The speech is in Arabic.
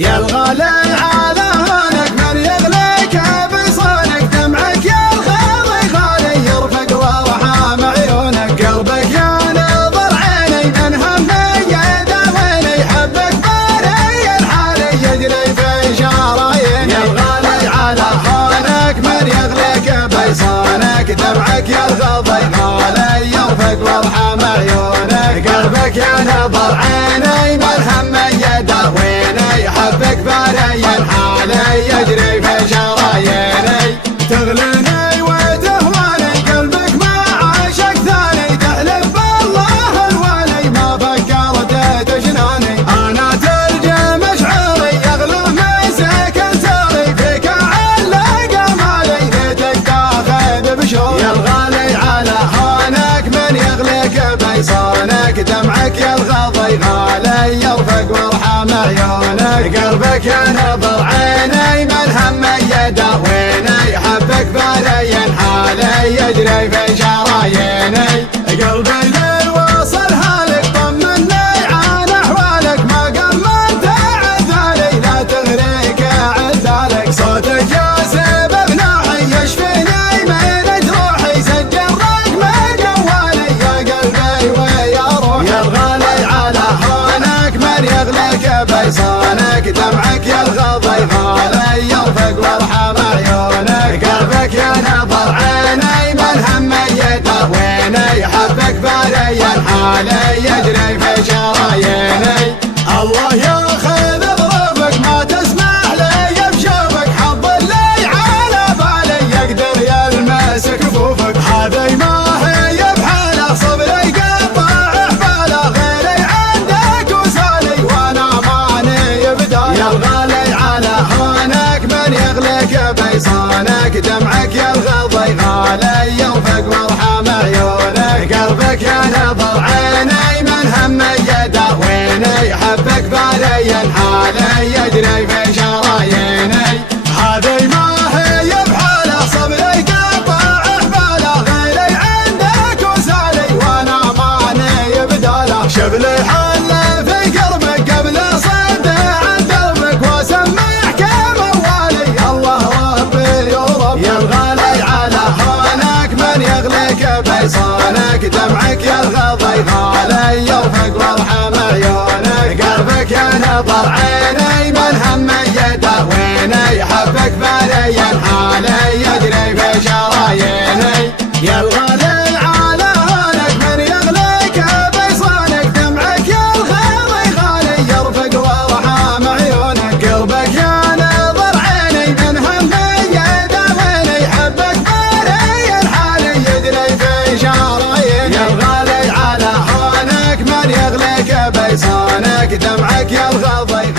يا الغالي على هونك من يغليك بصونك دمعك يا الخالي خالي يرفق وارحام عيونك قلبك يا نظر عيني من همي يداويني حبك باري الحالي يجري في شراييني يا الغالي على هونك من يغليك بصونك دمعك يا الغالي خالي يرفق وارحام عيونك قلبك يا نظر عيني من همي يداويني حبك باري الحالي يجري في شراييني تغليني وتهواني قلبك ما عاشق ثاني تحلف بالله الوالي ما فكرت تجناني انا ترجم شعوري يغلو مسك ساري فيك علق مالي ليتك تاخذ بشوري يا الغالي على هونك من يغليك بيصونك دمعك يا الغضي غالي يرفق وارحم عيونك قلبك يا نظر عيني من همي يداويني حبك باري حالي يجري في شراييني قلبي للوصل هالك طمني عن احوالك ما قمنت عذالي لا تغريك عذالك صوتك ياسب بناحي يشفيني من جروحي سجل رقم جوالي يا قلبي ويا روحي يا الغالي على هونك من يغليك بيصونك دمعك يا الغضي غالي يرفق وارحم عيونك قلبك يا نظر عيني من همي يداويني حبك باري الحالي يجري في شراييني الله ياخذ ظروفك ما تسمح لي بشوفك حظ اللي على بالي يقدر يلمس كفوفك هذي ما هي بحاله صبري قطع حباله غيري عندك وسالي وانا ماني بدايه يا الغالي على هونك من يغليك بيصونك دمعك يا الغضي غالي يرفق وارحم عيونك قلبك يا نظر عيني من همي يداويني حبك باري الحالي يجري في شراييني هذي ما هي بحاله صبري قطع حباله غيري عندك وسالي وانا ماني بداله شبلي حل في قربك قبل صد عن دربك واسمعك موالي الله ربي ورب يا الغالي على هونك من يغليك بيصونك دمعك يا الغضي غالي يرفق وارحم عيونك قلبك يا نظر عيني من همي يداويني حبك باري الحالي يجري في شراييني يا الغالي على هونك من يغليك بيصونك دمعك يا الغالي غالي يرفق وارحم عيونك قلبك يا نظر عيني من همي يداويني حبك باري الحالي يجري في شراييني يا الغالي على هونك من يغليك بيصونك دمعك يا الغضي